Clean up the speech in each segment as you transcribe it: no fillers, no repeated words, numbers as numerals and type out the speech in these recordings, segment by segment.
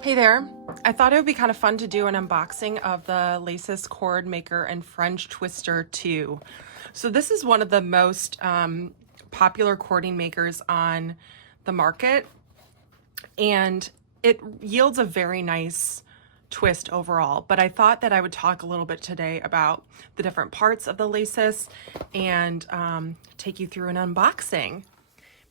Hey there. I thought it would be kind of fun to do an unboxing of the Lacis Cord Maker and Fringe Twister 2. So this is one of the most popular cording makers on the market, and it yields a very nice twist overall. But I thought that I would talk a little bit today about the different parts of the Lacis and take you through an unboxing.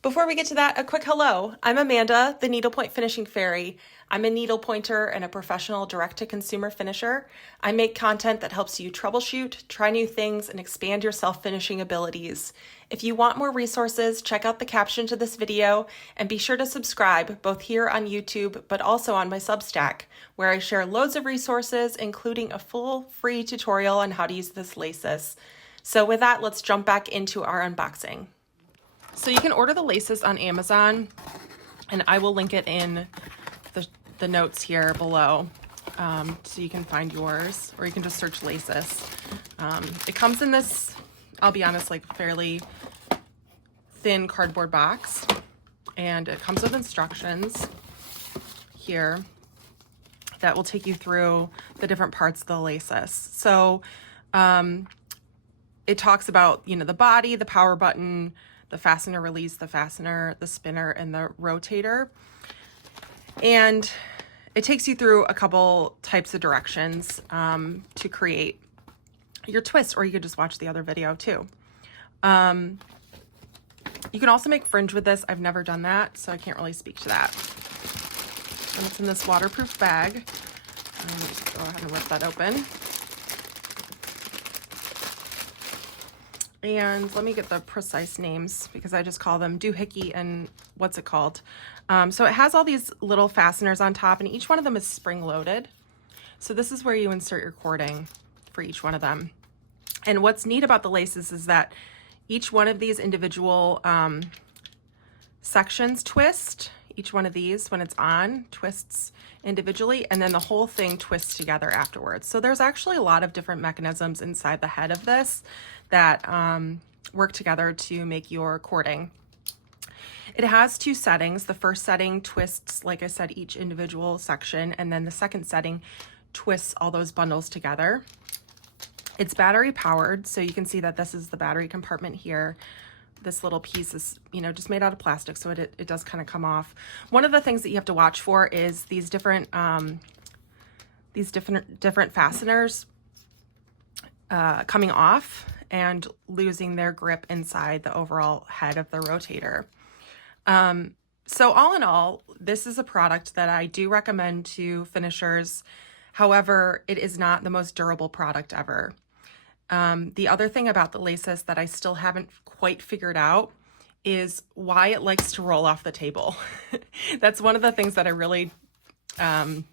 Before we get to that, a quick hello. I'm Amanda, the Needlepoint Finishing Fairy. I'm a needlepointer and a professional direct-to-consumer finisher. I make content that helps you troubleshoot, try new things, and expand your self-finishing abilities. If you want more resources, check out the caption to this video and be sure to subscribe both here on YouTube but also on my Substack, where I share loads of resources, including a full free tutorial on how to use this Lacis. So with that, let's jump back into our unboxing. So you can order the Lacis on Amazon, and I will link it in the notes here below, so you can find yours, or you can just search Lacis. It comes in this, I'll be honest, like fairly thin cardboard box, and it comes with instructions here that will take you through the different parts of the Lacis. So it talks about, the body, the power button, the fastener release, the fastener, the spinner, and the rotator. And it takes you through a couple types of directions to create your twist, or you could just watch the other video too. You can also make fringe with this. I've never done that, so I can't really speak to that. And it's in this waterproof bag. Let me just go ahead and rip that open. And let me get the precise names because I just call them doohickey and what's it called. So it has all these little fasteners on top, and each one of them is spring loaded. So this is where you insert your cording for each one of them. And what's neat about the Lacis is that each one of these individual sections twist. Each one of these, when it's on, twists individually, and then the whole thing twists together afterwards. So there's actually a lot of different mechanisms inside the head of this that work together to make your cording. It has two settings. The first setting twists, like I said, each individual section, and then the second setting twists all those bundles together. It's battery powered, so you can see that this is the battery compartment here. This little piece is, just made out of plastic, so it does kind of come off. One of the things that you have to watch for is these different fasteners coming off and losing their grip inside the overall head of the rotator. So all in all, this is a product that I do recommend to finishers. However, it is not the most durable product ever. The other thing about the Lacis that I still haven't quite figured out is why it likes to roll off the table. That's one of the things that I really don't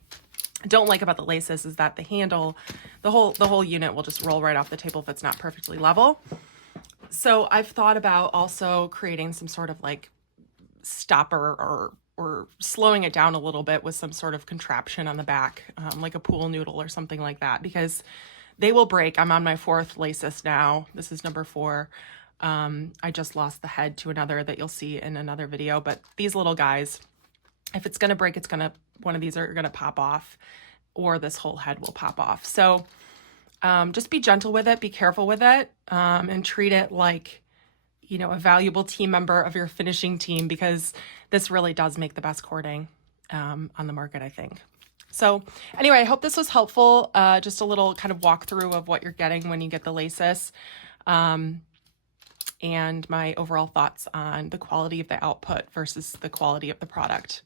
like about the Lacis, is that the handle, the whole unit will just roll right off the table if it's not perfectly level. So I've thought about also creating some sort of like stopper or slowing it down a little bit with some sort of contraption on the back, like a pool noodle or something like that, because they will break. I'm on my 4th Lacis now. This is number 4. I just lost the head to another that you'll see in another video, but these little guys, if it's gonna break, one of these are gonna pop off, or this whole head will pop off. So just be gentle with it, be careful with it, and treat it like, a valuable team member of your finishing team, because this really does make the best cording on the market, I think. So anyway, I hope this was helpful. Just a little kind of walkthrough of what you're getting when you get the Lacis, and my overall thoughts on the quality of the output versus the quality of the product.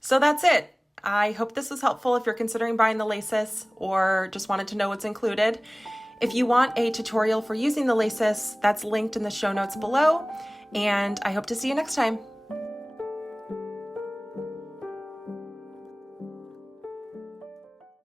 So that's it. I hope this was helpful if you're considering buying the Lacis or just wanted to know what's included. If you want a tutorial for using the Lacis, that's linked in the show notes below, and I hope to see you next time.